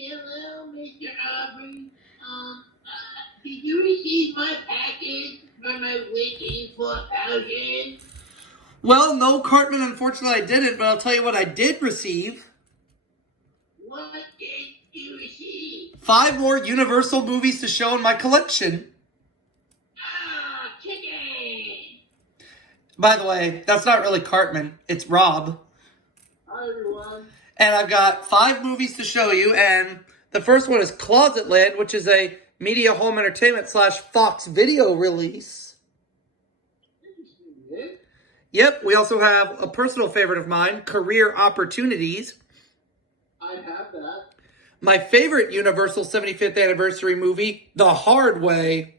Hello, Mr. Aubrey. Did you receive my package for my Wiki 4000? Well, no, Cartman, unfortunately I didn't, but I'll tell you what I did receive. What did you receive? 5 more Universal movies to show in my collection. Ah, chicken! By the way, that's not really Cartman, it's Rob. Hi, everyone. And I've got 5 movies to show you, and the first one is Closet Land, which is a media home entertainment / Fox Video release. Yep, we also have a personal favorite of mine, Career Opportunities. I have that. My favorite Universal 75th Anniversary movie, The Hard Way.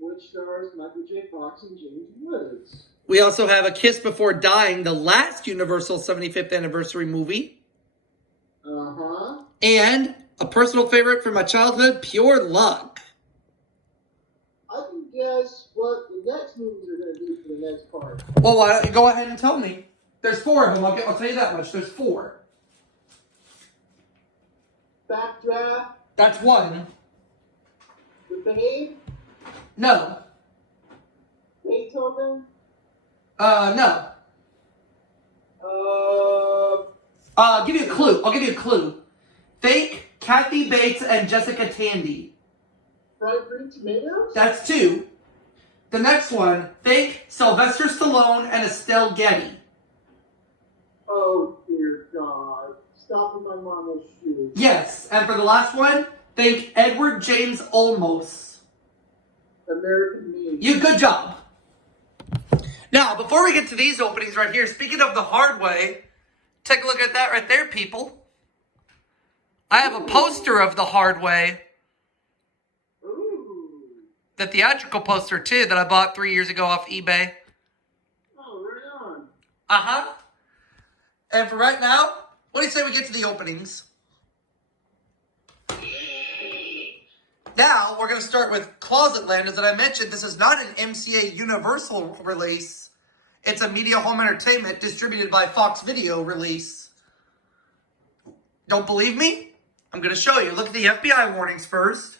Which stars Michael J. Fox and James Woods. We also have A Kiss Before Dying, the last Universal 75th Anniversary movie. Uh-huh. And a personal favorite from my childhood, Pure Luck. I can guess what the next movies are going to do for the next part. Well, why don't you go ahead and tell me? There's 4 of them. I'll tell you that much. There's 4. Backdraft. That's 1. The Babe. No. Beethoven. No. I'll give you a clue. Fake Kathy Bates and Jessica Tandy. Fried green tomatoes. That's 2. The next one, fake Sylvester Stallone and Estelle Getty. Oh dear God! Stop in my mama's shoes. Yes, and for the last one, think Edward James Olmos. American Me. You good job. Now, before we get to these openings right here, speaking of The Hard Way, take a look at that right there, people. I have a poster of The Hard Way. Ooh. The theatrical poster, too, that I bought 3 years ago off eBay. Oh, right on. Uh-huh. And for right now, what do you say we get to the openings? Now, we're going to start with Closet Land. As I mentioned, this is not an MCA Universal release. It's a media home entertainment distributed by Fox Video release. Don't believe me? I'm going to show you. Look at the FBI warnings first.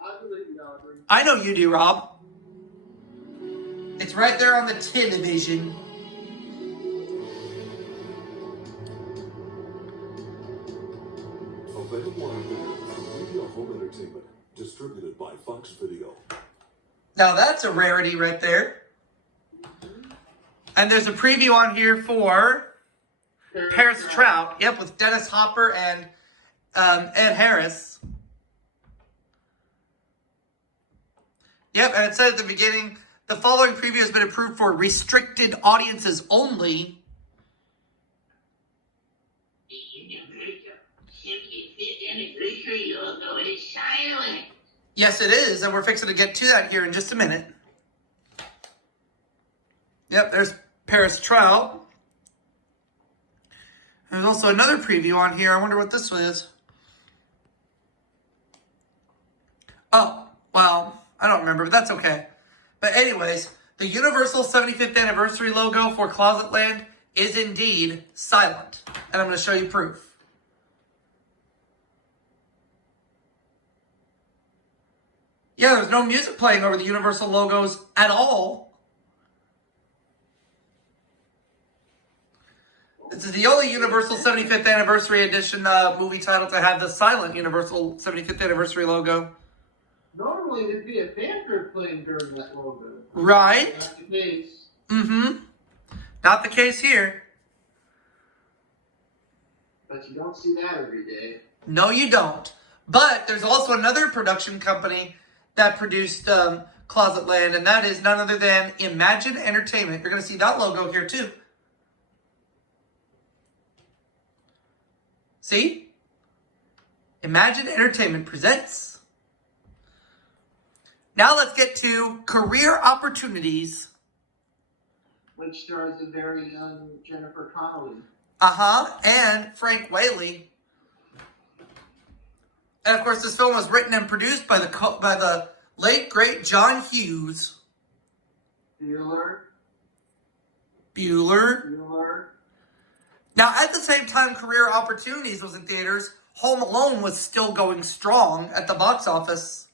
I believe you, Aubrey. I know you do, Rob. It's right there on the television. Available on Media Home Entertainment, distributed by Fox Video. Now that's a rarity right there. And there's a preview on here for Paris Trout. Yep, with Dennis Hopper and Ed Harris. Yep, and it says at the beginning, the following preview has been approved for restricted audiences only. The Universal 75th Anniversary logo is silent. Yes, it is, and we're fixing to get to that here in just a minute. Yep, there's Paris Trout. There's also another preview on here. I wonder what this is. Oh, well, I don't remember, but that's okay. But anyways, the Universal 75th Anniversary logo for Closet Land is indeed silent. And I'm going to show you proof. Yeah, there's no music playing over the Universal logos at all. This is the only Universal 75th Anniversary Edition movie title to have the silent Universal 75th Anniversary logo. Normally, there'd be a fanfare playing during that logo. Right? Not the case. Mm-hmm. Not the case here. But you don't see that every day. No, you don't. But there's also another production company that produced Closet Land, and that is none other than Imagine Entertainment. You're going to see that logo here, too. See? Imagine Entertainment presents. Now let's get to Career Opportunities. Which stars a very young Jennifer Connelly. Uh-huh. And Frank Whaley. And, of course, this film was written and produced by the late, great John Hughes. Bueller. Now, at the same time Career Opportunities was in theaters, Home Alone was still going strong at the box office.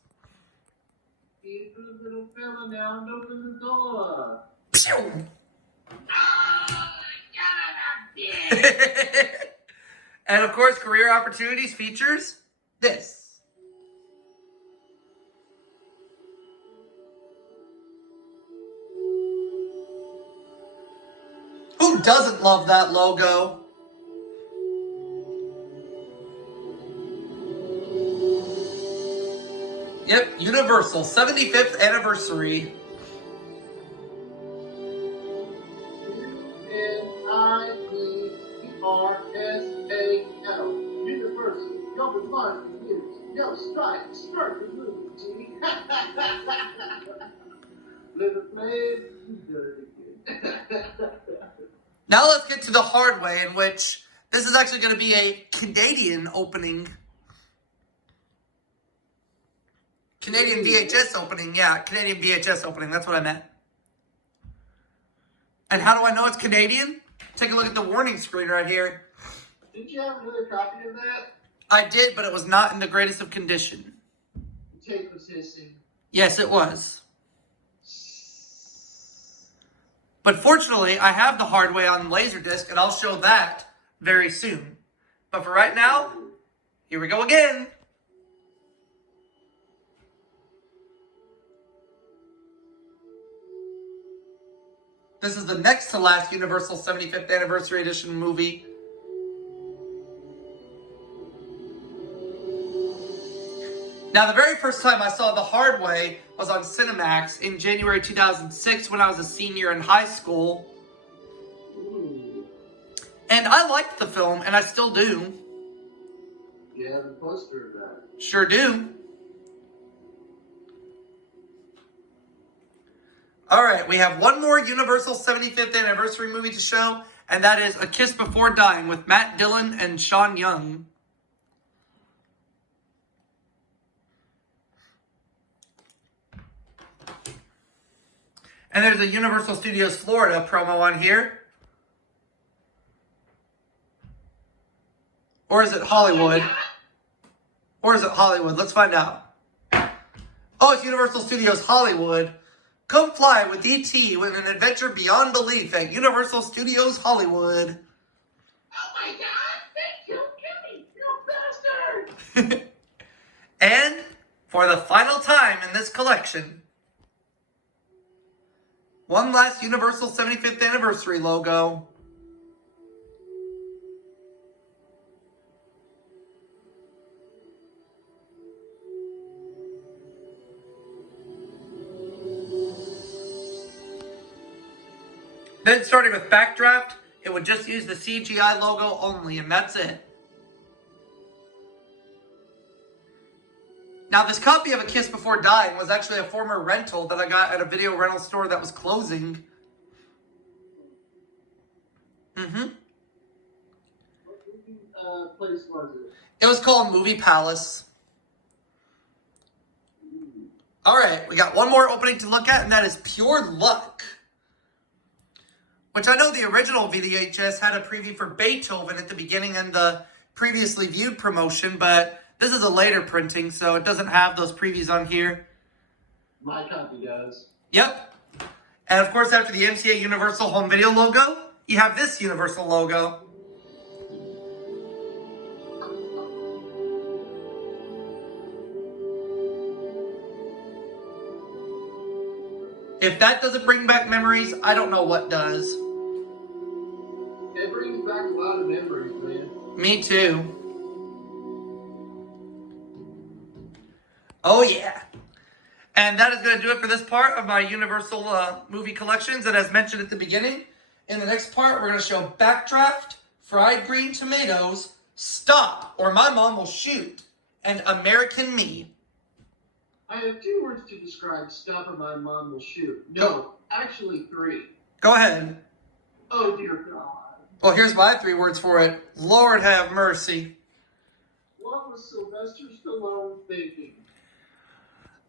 He's a little fella now and open the door. Pew! And of course, Career Opportunities features this. Who doesn't love that logo? Yep, Universal 75th anniversary. UNIVERSAL. Universal. Number 1 years. No strike. Start the movie, G. Live a flame. Now let's get to the hard way, in which this is actually going to be a Canadian opening. Canadian VHS opening, yeah. Canadian VHS opening, that's what I meant. And how do I know it's Canadian? Take a look at the warning screen right here. Did you have another copy of that? I did, but it was not in the greatest of condition. The tape was hissing. Yes, it was. But fortunately, I have the hard way on Laserdisc, and I'll show that very soon. But for right now, here we go again. This is the next to last Universal 75th Anniversary Edition movie. Now, the very first time I saw The Hard Way was on Cinemax in January 2006 when I was a senior in high school. And I liked the film, and I still do. You have a poster of that. Sure do. Alright, we have one more Universal 75th Anniversary movie to show, and that is A Kiss Before Dying with Matt Dillon and Sean Young. And there's a Universal Studios Florida promo on here. Or is it Hollywood? Or is it Hollywood? Let's find out. Oh, it's Universal Studios Hollywood. Come fly with E.T. with an adventure beyond belief at Universal Studios Hollywood. Oh my God! They killed Kenny! You bastard! And for the final time in this collection, one last Universal 75th Anniversary logo. Then starting with Backdraft, it would just use the CGI logo only, and that's it. Now, this copy of A Kiss Before Dying was actually a former rental that I got at a video rental store that was closing. What place was it? It was called Movie Palace. Alright, we got one more opening to look at, and that is Pure Luck. Which I know the original VHS had a preview for Beethoven at the beginning and the previously viewed promotion, but this is a later printing, so it doesn't have those previews on here. My copy does. Yep. And of course, after the MCA Universal Home Video logo, you have this Universal logo. If that doesn't bring back memories, I don't know what does. It brings back a lot of memories, man. Me too. Oh yeah. And that is going to do it for this part of my Universal movie collections. And as mentioned at the beginning, in the next part, we're going to show Backdraft, Fried Green Tomatoes, Stop, or My Mom Will Shoot, and American Me. I have 2 words to describe Stop or My Mom Will Shoot. No, actually 3. Go ahead. Oh, dear God. Well, here's my 3 words for it. Lord have mercy. What was Sylvester Stallone thinking?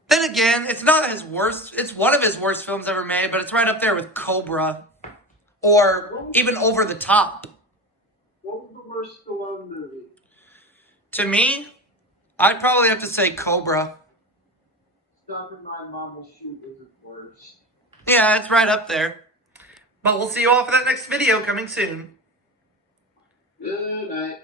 Then again, it's not his worst. It's one of his worst films ever made, but it's right up there with Cobra. Or even Over the Top. What was the worst Stallone movie? To me, I'd probably have to say Cobra. Stuff in my mama's shoe isn't worse. Yeah, it's right up there. But we'll see you all for that next video coming soon. Good night.